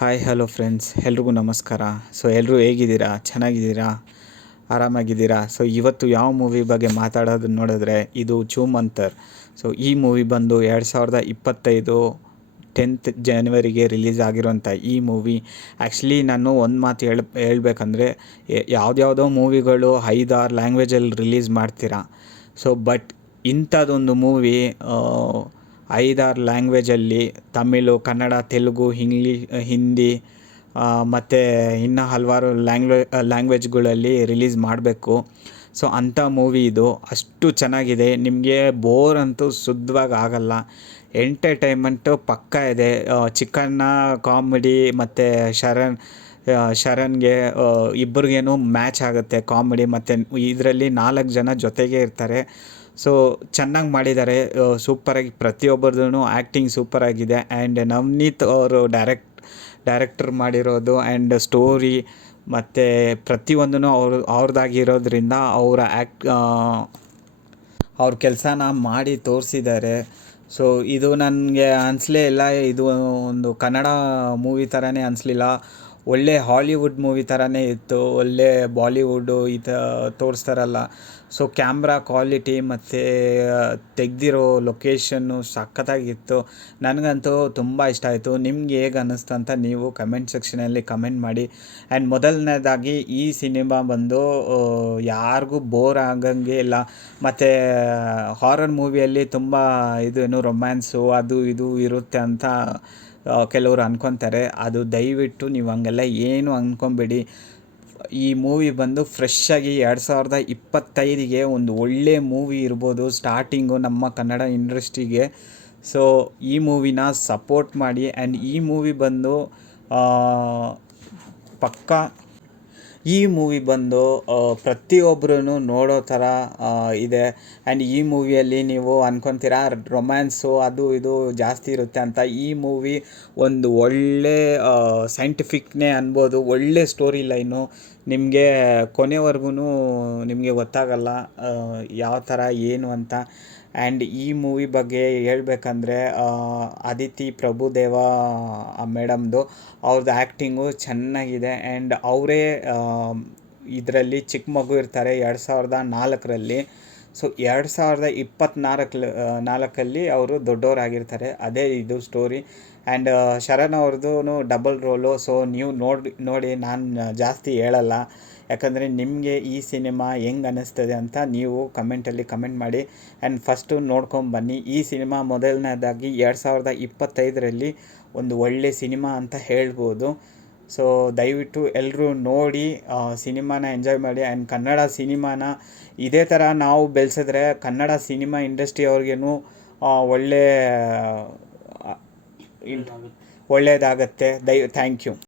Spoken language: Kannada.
ಹಾಯ್ ಹಲೋ ಫ್ರೆಂಡ್ಸ್, ಎಲ್ರಿಗೂ ನಮಸ್ಕಾರ. ಸೊ ಎಲ್ಲರೂ ಹೇಗಿದ್ದೀರಾ? ಚೆನ್ನಾಗಿದ್ದೀರಾ? ಆರಾಮಾಗಿದ್ದೀರಾ? ಸೊ ಇವತ್ತು ಯಾವ ಮೂವಿ ಬಗ್ಗೆ ಮಾತಾಡೋದು ನೋಡಿದ್ರೆ ಇದು ಚೂಮಂತರ್. ಸೊ ಈ ಮೂವಿ ಬಂದು 2025 10th ಜನವರಿಗೆ ರಿಲೀಸ್ ಆಗಿರೋಂಥ ಈ ಮೂವಿ. ಆ್ಯಕ್ಚುಲಿ ನಾನು ಒಂದು ಮಾತು ಹೇಳ್ಬೇಕಂದ್ರೆ, ಯಾವುದ್ಯಾವುದೋ ಮೂವಿಗಳು 5-6 ಲ್ಯಾಂಗ್ವೇಜಲ್ಲಿ ರಿಲೀಸ್ ಮಾಡ್ತೀರಾ. ಸೊ ಬಟ್ ಇಂಥದ್ದೊಂದು ಮೂವಿ 5-6 ಲ್ಯಾಂಗ್ವೇಜಲ್ಲಿ ತಮಿಳು, ಕನ್ನಡ, ತೆಲುಗು, ಹಿಂದಿ ಮತ್ತು ಇನ್ನೂ ಹಲವಾರು ಲ್ಯಾಂಗ್ವೇಜ್ಗಳಲ್ಲಿ ರಿಲೀಸ್ ಮಾಡಬೇಕು. ಸೊ ಅಂಥ ಮೂವಿ ಇದು. ಅಷ್ಟು ಚೆನ್ನಾಗಿದೆ. ನಿಮಗೆ ಬೋರ್ ಅಂತೂ ಶುದ್ಧವಾಗಿ ಆಗಲ್ಲ. ಎಂಟರ್ಟೈನ್ಮೆಂಟು ಪಕ್ಕ ಇದೆ. ಚಿಕನ್ನ ಕಾಮಿಡಿ ಮತ್ತು ಶರಣ್ಗೆ ಇಬ್ಬರಿಗೇನು ಮ್ಯಾಚ್ ಆಗುತ್ತೆ ಕಾಮಿಡಿ. ಮತ್ತು ಇದರಲ್ಲಿ 4 ಜನ ಜೊತೆಗೆ ಇರ್ತಾರೆ. ಸೊ ಚೆನ್ನಾಗಿ ಮಾಡಿದ್ದಾರೆ. ಸೂಪರಾಗಿ ಪ್ರತಿಯೊಬ್ಬರದ್ದು ಆ್ಯಕ್ಟಿಂಗ್ ಸೂಪರಾಗಿದೆ. ಆ್ಯಂಡ್ ನವನೀತ್ ಅವರು ಡೈರೆಕ್ಟರ್ ಮಾಡಿರೋದು. ಆ್ಯಂಡ್ ಸ್ಟೋರಿ ಮತ್ತು ಪ್ರತಿಯೊಂದೂ ಅವ್ರದ್ದಾಗಿರೋದ್ರಿಂದ ಅವ್ರ ಕೆಲಸನ ಮಾಡಿ ತೋರಿಸಿದ್ದಾರೆ. ಸೊ ಇದು ನನಗೆ ಅನಿಸ್ಲೇ ಇಲ್ಲ, ಇದು ಒಂದು ಕನ್ನಡ ಮೂವಿ ಥರನೇ ಅನಿಸ್ಲಿಲ್ಲ. ಒಳ್ಳೆ ಹಾಲಿವುಡ್ ಮೂವಿ ಥರನೇ ಇತ್ತು. ಒಳ್ಳೆ ಬಾಲಿವುಡ್ಡು ತೋರಿಸ್ತಾರಲ್ಲ. ಸೊ ಕ್ಯಾಮ್ರಾ ಕ್ವಾಲಿಟಿ ಮತ್ತು ತೆಗೆದಿರೋ ಲೊಕೇಶನ್ನು ಸಖತ್ತಾಗಿತ್ತು. ನನಗಂತೂ ತುಂಬ ಇಷ್ಟ ಆಯಿತು. ನಿಮ್ಗೆ ಹೇಗೆ ಅನ್ನಿಸ್ತು ಅಂತ ನೀವು ಕಮೆಂಟ್ ಸೆಕ್ಷನಲ್ಲಿ ಕಮೆಂಟ್ ಮಾಡಿ. ಆ್ಯಂಡ್ ಮೊದಲನೇದಾಗಿ ಈ ಸಿನಿಮಾ ಬಂದು ಯಾರಿಗೂ ಬೋರ್ ಆಗಂಗೆ ಇಲ್ಲ. ಮತ್ತು ಹಾರರ್ ಮೂವಿಯಲ್ಲಿ ತುಂಬ ಏನು ರೊಮ್ಯಾನ್ಸು ಅದು ಇದು ಇರುತ್ತೆ ಅಂತ ಕೆಲವರು ಅಂದ್ಕೊತಾರೆ. ಅದು ದಯವಿಟ್ಟು ನೀವು ಹಂಗೆಲ್ಲ ಏನು ಅಂದ್ಕೊಬೇಡಿ. ಈ ಮೂವಿ ಬಂದು ಫ್ರೆಶ್ಶಾಗಿ 2025ಗೆ ಒಂದು ಒಳ್ಳೆ ಮೂವಿ ಇರ್ಬೋದು ಸ್ಟಾರ್ಟಿಂಗು ನಮ್ಮ ಕನ್ನಡ ಇಂಡಸ್ಟ್ರಿಗೆ. ಸೊ ಈ ಮೂವಿನ ಸಪೋರ್ಟ್ ಮಾಡಿ. ಆ್ಯಂಡ್ ಈ ಮೂವಿ ಬಂದು ಪಕ್ಕಾ ಈ ಮೂವಿ ಬಂದು ಪ್ರತಿಯೊಬ್ಬರೂ ನೋಡೋ ಥರ ಇದೆ. ಆ್ಯಂಡ್ ಈ ಮೂವಿಯಲ್ಲಿ ನೀವು ಅಂದ್ಕೊತೀರಾ ರೊಮ್ಯಾನ್ಸು ಅದು ಇದು ಜಾಸ್ತಿ ಇರುತ್ತೆ ಅಂತ. ಈ ಮೂವಿ ಒಂದು ಒಳ್ಳೆ ಸೈಂಟಿಫಿಕ್ನೇ ಅನ್ಬೋದು. ಒಳ್ಳೆ ಸ್ಟೋರಿ ಲೈನು. ನಿಮಗೆ ಕೊನೆವರೆಗೂ ನಿಮಗೆ ಗೊತ್ತಾಗಲ್ಲ ಯಾವ ಥರ ಏನು ಅಂತ. ಆ್ಯಂಡ್ ಈ ಮೂವಿ ಬಗ್ಗೆ ಹೇಳ್ಬೇಕಂದ್ರೆ ಅದಿತಿ ಪ್ರಭುದೇವ ಮೇಡಮ್ದು ಅವ್ರದ್ದು ಆ್ಯಕ್ಟಿಂಗು ಚೆನ್ನಾಗಿದೆ. ಆ್ಯಂಡ್ ಅವರೇ ಇದರಲ್ಲಿ ಚಿಕ್ಕ ಮಗು ಇರ್ತಾರೆ 2004ರಲ್ಲಿ. ಸೊ 2024 ಅವರು ದೊಡ್ಡವರಾಗಿರ್ತಾರೆ. ಅದೇ ಇದು ಸ್ಟೋರಿ. ಆ್ಯಂಡ್ ಶರಣ್ ಅವ್ರದ್ದು ಡಬಲ್ ರೋಲು. ಸೊ ನೀವು ನೋಡಿ ನಾನು ಜಾಸ್ತಿ ಹೇಳಲ್ಲ, ಯಾಕಂದರೆ ನಿಮಗೆ ಈ ಸಿನಿಮಾ ಹೆಂಗೆ ಅನ್ನಿಸ್ತದೆ ಅಂತ ನೀವು ಕಮೆಂಟಲ್ಲಿ ಕಮೆಂಟ್ ಮಾಡಿ. ಆ್ಯಂಡ್ ಫಸ್ಟು ನೋಡ್ಕೊಂಬನ್ನಿ. ಈ ಸಿನಿಮಾ ಮೊದಲನೇದಾಗಿ 2025ರಲ್ಲಿ ಒಂದು ಒಳ್ಳೆ ಸಿನಿಮಾ ಅಂತ ಹೇಳ್ಬೋದು. ಸೊ ದಯವಿಟ್ಟು ಎಲ್ಲರೂ ನೋಡಿ ಸಿನಿಮಾನ ಎಂಜಾಯ್ ಮಾಡಿ. ಆ್ಯಂಡ್ ಕನ್ನಡ ಸಿನಿಮಾನ ಇದೇ ಥರ ನಾವು ಬೆಳೆಸಿದ್ರೆ ಕನ್ನಡ ಸಿನಿಮಾ ಇಂಡಸ್ಟ್ರಿ ಅವ್ರಿಗೇನು ಒಳ್ಳೆಯದಾಗತ್ತೆ. Thank you.